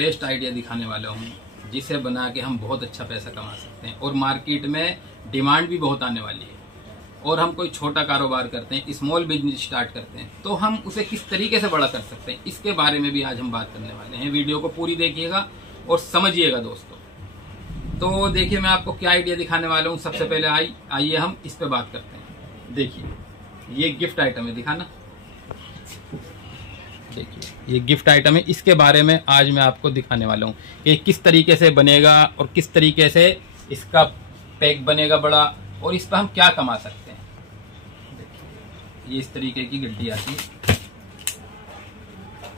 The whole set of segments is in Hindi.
बेस्ट आइडिया दिखाने वाला हूँ जिसे बना के हम बहुत अच्छा पैसा कमा सकते हैं और मार्केट में डिमांड भी बहुत आने वाली है। और हम कोई छोटा कारोबार करते हैं, स्मॉल बिजनेस स्टार्ट करते हैं, तो हम उसे किस तरीके से बड़ा कर सकते हैं, इसके बारे में भी आज हम बात करने वाले हैं। वीडियो को पूरी देखिएगा और समझिएगा दोस्तों। तो देखिए मैं आपको क्या आइडिया दिखाने वाला हूँ। सबसे पहले आइए हम इस पे बात करते हैं। देखिए ये गिफ्ट आइटम है, दिखाना। देखिए ये गिफ्ट आइटम है, इसके बारे में आज मैं आपको दिखाने वाला हूँ कि किस तरीके से बनेगा और किस तरीके से इसका पैक बनेगा बड़ा, और इस पर हम क्या कमा सकते हैं। देखिए ये इस तरीके की गड्डी आती है।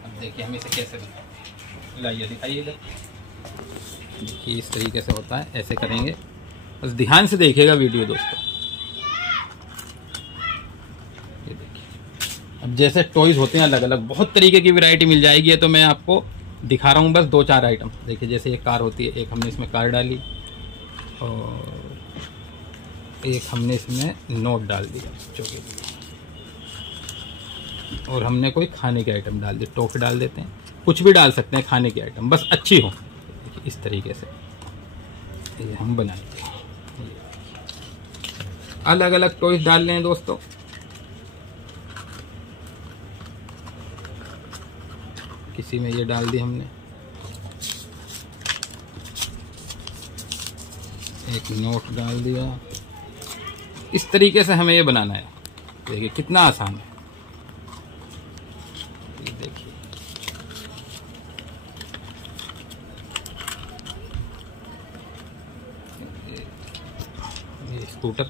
अब देखिए हम इसे कैसे बनाएंगे, लाइए दिखाइए। देखिए इस तरीके से होता है, ऐसे करेंगे, बस ध्यान से देखिएगा वीडियो दोस्तों। ये देखिए अब जैसे टॉयज होते हैं अलग अलग, बहुत तरीके की वैरायटी मिल जाएगी। तो मैं आपको दिखा रहा हूँ बस 2-4 आइटम। देखिए जैसे एक कार होती है, एक हमने इसमें कार डाली और एक हमने इसमें नोट डाल दिया चौके, और हमने कोई खाने के आइटम डाल दी, टॉफी डाल देते हैं, कुछ भी डाल सकते हैं खाने की आइटम, बस अच्छी हो। इस तरीके से ये हम बनाएंगे। अलग अलग टॉयज डाल रहे हैं दोस्तों। किसी में ये डाल दी हमने, एक नोट डाल दिया। इस तरीके से हमें ये बनाना है। देखिए कितना आसान है। ये देखिए ये स्कूटर,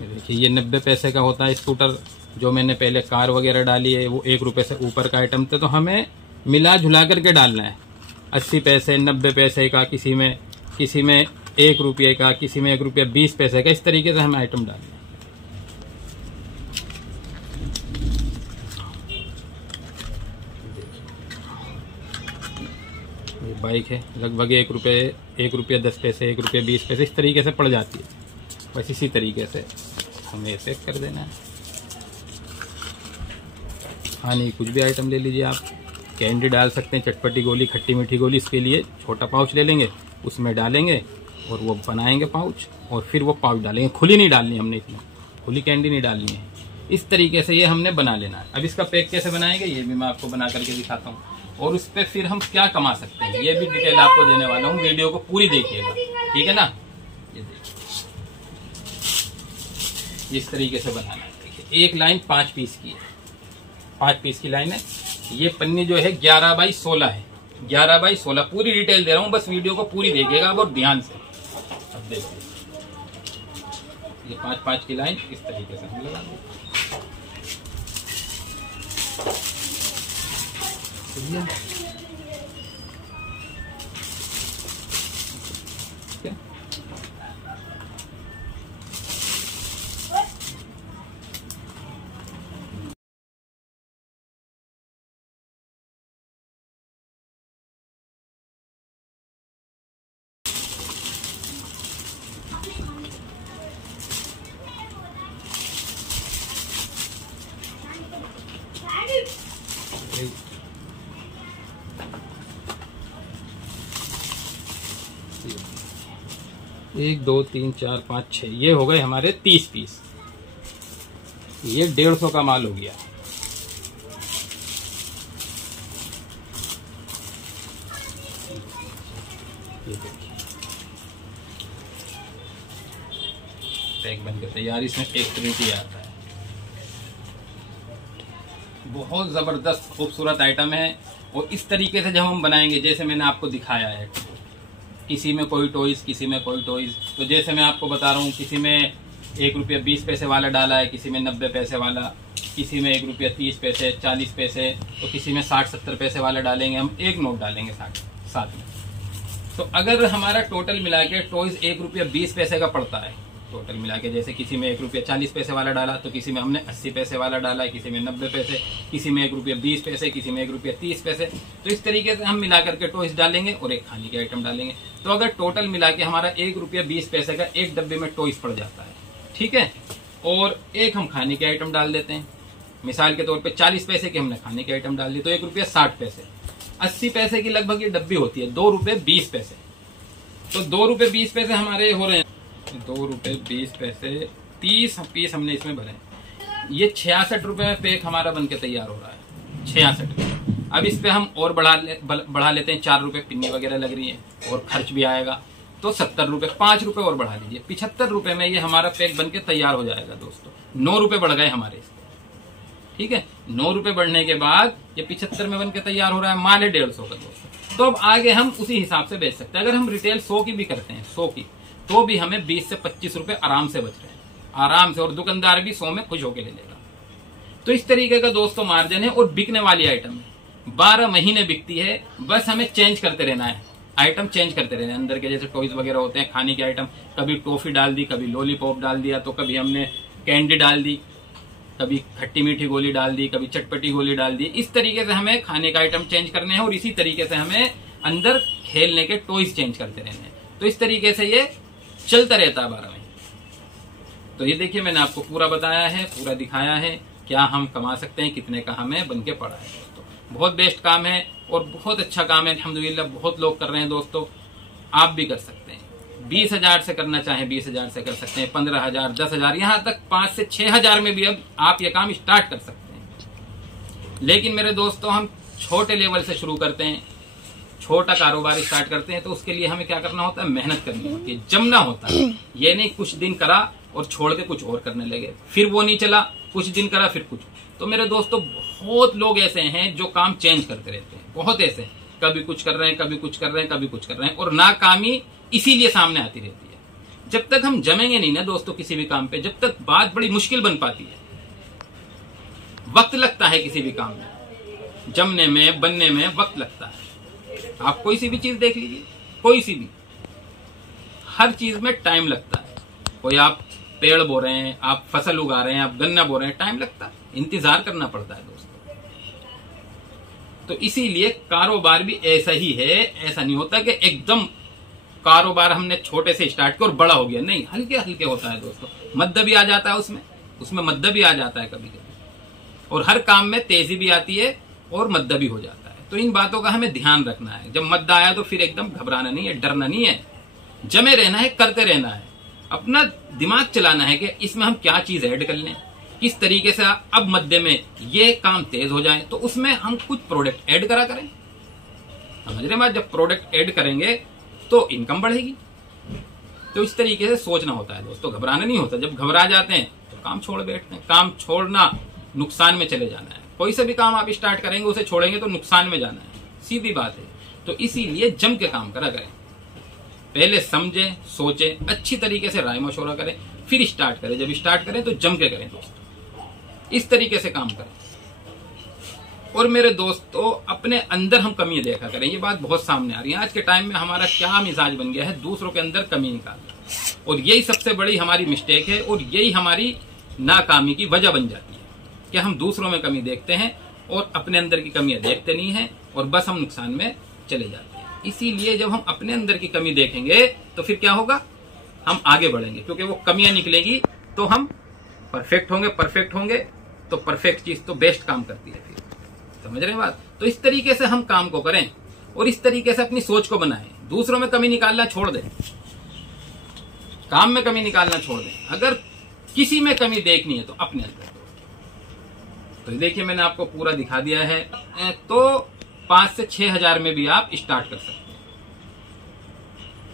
देखिए ये 90 पैसे का होता है स्कूटर। जो मैंने पहले कार वगैरह डाली है वो 1 रुपये से ऊपर का आइटम थे, तो हमें मिला जुला करके डालना है। 80 पैसे, 90 पैसे का, किसी में 1 रुपये का, किसी में 1 रुपया 20 पैसे का, इस तरीके से हमें आइटम डालना है। ये बाइक है, लगभग 1 रुपया 10 पैसे, 1 रुपया 20 पैसे, इस तरीके से पड़ जाती है। बस इसी तरीके से हमें ऐसे कर देना है। हाँ नहीं, कुछ भी आइटम ले लीजिए आप। कैंडी डाल सकते हैं, चटपटी गोली, खट्टी मीठी गोली। इसके लिए छोटा पाउच ले लेंगे, उसमें डालेंगे और वो बनाएंगे पाउच, और फिर वो पाउच डालेंगे। खुली नहीं डालनी हमने, इसमें खुली कैंडी नहीं डालनी है। इस तरीके से ये हमने बना लेना है। अब इसका पैक कैसे बनाएंगे ये भी मैं आपको बना करके दिखाता हूँ, और उस पर फिर हम क्या कमा सकते हैं ये भी डिटेल आपको देने वाला हूँ। वीडियो को पूरी देखिएगा, ठीक है ना। ये देखिए इस तरीके से बनाना है। देखिए एक लाइन 5 पीस की है, 5 पीस की लाइन है। ये पन्नी जो है 11 बाई 16 है, 11 बाई 16। पूरी डिटेल दे रहा हूँ, बस वीडियो को पूरी देखिएगा आप और ध्यान से। अब देखिए ये 5-5 की लाइन इस तरीके से हम लगा देंगे। एक 2 3 4 5 6, ये हो गए हमारे 30 पीस। ये 150 का माल हो गया। ये देखिए पैक बनकर तैयार। इसमें एक प्रिंट ही आता है। बहुत जबरदस्त खूबसूरत आइटम है, और इस तरीके से जब हम बनाएंगे जैसे मैंने आपको दिखाया है, किसी में कोई टॉयज, किसी में कोई टॉयज। तो जैसे मैं आपको बता रहा हूँ, किसी में 1 रुपया 20 पैसे वाला डाला है, किसी में 90 पैसे वाला, किसी में 1 रुपया 30 पैसे, 40 पैसे, तो किसी में 60-70 पैसे वाला डालेंगे। हम एक नोट डालेंगे साथ में। तो अगर हमारा टोटल मिला के टॉयज 1 रुपया 20 पैसे का पड़ता है, टोटल मिला के, जैसे किसी में 1 रुपया 40 पैसे वाला डाला, तो किसी में हमने 80 पैसे वाला डाला, किसी में 90 पैसे, किसी में 1 रुपया 20 पैसे, किसी में 1 रुपया 30 पैसे। तो इस तरीके से हम मिला करके टॉयज डालेंगे और एक खाने के आइटम डालेंगे। तो अगर टोटल मिला के हमारा 1 रुपया 20 पैसे का एक डब्बे में टॉयज पड़ जाता है, ठीक है, और एक हम खाने के आइटम डाल देते हैं। मिसाल के तौर पे 40 पैसे के हमने खाने के आइटम डाल दी, तो 1 रुपया 60 पैसे। 80 पैसे की लगभग ये डब्बी होती है, 2 रुपए 20 पैसे। तो 2 रुपए 20 पैसे हमारे हो रहे हैं, 2 रुपए 20 पैसे 30 पीस हमने इसमें भरे। ये 66 रुपए में पैक हमारा बनके तैयार हो रहा है, 66 रुपए। अब इस पे हम और बढ़ा लेते हैं, 4 रुपए पिन्नी वगैरह लग रही है और खर्च भी आएगा, तो 70 रुपए, 5 रुपए और बढ़ा लीजिए, 75 रुपए में ये हमारा पैक बनके तैयार हो जाएगा दोस्तों। 9 रुपए बढ़ गए हमारे इसके, ठीक है। 9 रुपए बढ़ने के बाद ये 75 में बनके तैयार हो रहा है, माल है 150 का दोस्तों। तो अब आगे हम उसी हिसाब से बेच सकते हैं। अगर हम रिटेल 100 की भी करते हैं, 100 की, तो भी हमें 20 से 25 रुपए आराम से बच रहे हैं, आराम से, और दुकानदार भी 100 में खुश होकर ले लेगा। तो इस तरीके का दोस्तों मार्जिन है, और बिकने वाली आइटम है, 12 महीने बिकती है। बस हमें चेंज करते रहना है, आइटम चेंज करते रहना है। अंदर के जैसे टॉयज वगैरह होते हैं, खाने के आइटम, कभी टॉफी डाल दी, कभी लॉलीपॉप डाल दिया, तो कभी हमने कैंडी डाल दी, कभी खट्टी मीठी गोली डाल दी, कभी चटपटी गोली डाल दी। इस तरीके से हमें खाने का आइटम चेंज करने हैं, और इसी तरीके से हमें अंदर खेलने के टॉयज चेंज करते रहने हैं। तो इस तरीके से ये चलता रहता है 12 महीने। तो ये देखिए, मैंने आपको पूरा बताया है, पूरा दिखाया है, क्या हम कमा सकते हैं, कितने का हमें बन के पड़ा है दोस्तों। बहुत बेस्ट काम है और बहुत अच्छा काम है, अल्हम्दुलिल्लाह बहुत लोग कर रहे हैं दोस्तों। आप भी कर सकते हैं, 20,000 से करना चाहें 20,000 से कर सकते हैं, 15,000, 10,000, यहाँ तक 5 से 6,000 में भी अब आप ये काम स्टार्ट कर सकते हैं। लेकिन मेरे दोस्तों, हम छोटे लेवल से शुरू करते हैं, छोटा कारोबार स्टार्ट करते हैं, तो उसके लिए हमें क्या करना होता है, मेहनत करनी होती है, जमना होता है। ये नहीं कुछ दिन करा और छोड़ के कुछ और करने लगे, फिर वो नहीं चला, कुछ दिन करा फिर कुछ। तो मेरे दोस्तों, बहुत लोग ऐसे हैं जो काम चेंज करते रहते हैं, बहुत ऐसे, कभी कुछ कर रहे हैं, कभी कुछ कर रहे हैं, कभी कुछ कर रहे हैं, और नाकामी इसीलिए सामने आती रहती है। जब तक हम जमेंगे नहीं ना दोस्तों किसी भी काम पे, जब तक बात बड़ी मुश्किल बन पाती है। वक्त लगता है किसी भी काम में, जमने में, बनने में वक्त लगता है। आप कोई सी भी चीज देख लीजिए, कोई सी भी, हर चीज में टाइम लगता है। कोई आप पेड़ बो रहे हैं, आप फसल उगा रहे हैं, आप गन्ना बो रहे हैं, टाइम लगता है, इंतजार करना पड़ता है दोस्तों। तो इसीलिए कारोबार भी ऐसा ही है, ऐसा नहीं होता कि एकदम कारोबार हमने छोटे से स्टार्ट किया और बड़ा हो गया, नहीं, हल्के हल्के होता है दोस्तों। मद्दा भी आ जाता है उसमें मद्दा भी आ जाता है कभी कभी, और हर काम में तेजी भी आती है और मद्दा भी हो जाता है। तो इन बातों का हमें ध्यान रखना है। जब मद्दा आया तो फिर एकदम घबराना नहीं है, डरना नहीं है, जमे रहना है, करते रहना है, अपना दिमाग चलाना है कि इसमें हम क्या चीज ऐड कर लें, किस तरीके से अब मध्य में ये काम तेज हो जाए, तो उसमें हम कुछ प्रोडक्ट ऐड करा करें। समझ रहे हैं? जब प्रोडक्ट ऐड करेंगे तो इनकम बढ़ेगी। तो इस तरीके से सोचना होता है दोस्तों, घबराना नहीं होता। जब घबरा जाते हैं तो काम छोड़ बैठते हैं। काम छोड़ना नुकसान में चले जाना है। कोई से भी काम आप स्टार्ट करेंगे, उसे छोड़ेंगे तो नुकसान में जाना है, सीधी बात है। तो इसीलिए जम के काम करा करें, पहले समझे, सोचे, अच्छी तरीके से राय मशवरा करें, फिर स्टार्ट करें। जब स्टार्ट करें तो जम के करें दोस्तों, इस तरीके से काम करें। और मेरे दोस्तों, अपने अंदर हम कमी देखा करें। ये बात बहुत सामने आ रही है आज के टाइम में। हमारा क्या मिजाज बन गया है, दूसरों के अंदर कमी निकालना, और यही सबसे बड़ी हमारी मिस्टेक है, और यही हमारी नाकामी की वजह बन जाती है कि हम दूसरों में कमी देखते हैं और अपने अंदर की कमियां देखते नहीं हैं, और बस हम नुकसान में चले जाते हैं। इसीलिए जब हम अपने अंदर की कमी देखेंगे तो फिर क्या होगा, हम आगे बढ़ेंगे, क्योंकि वो कमियां निकलेगी तो हम परफेक्ट होंगे तो परफेक्ट चीज तो बेस्ट काम करती है। फिर समझ रहे हैं बात? तो इस तरीके से हम काम को करें और इस तरीके से अपनी सोच को बनाएं। दूसरों में कमी निकालना छोड़ दें, काम में कमी निकालना छोड़ दें। अगर किसी में कमी देखनी है तो अपने अंदर। तो देखिए, मैंने आपको पूरा दिखा दिया है। तो 5 से 6,000 में भी आप स्टार्ट कर सकते हैं,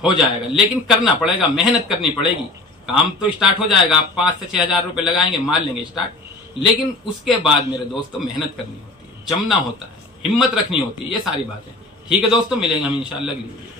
हो जाएगा। लेकिन करना पड़ेगा, मेहनत करनी पड़ेगी। काम तो स्टार्ट हो जाएगा, आप 5 से 6,000 रुपए लगाएंगे, मान लेंगे स्टार्ट। लेकिन उसके बाद मेरे दोस्तों मेहनत करनी होती है, जमना होता है, हिम्मत रखनी होती है, ये सारी बातें। ठीक है दोस्तों, मिलेंगे हम इंशाल्लाह अगली वीडियो।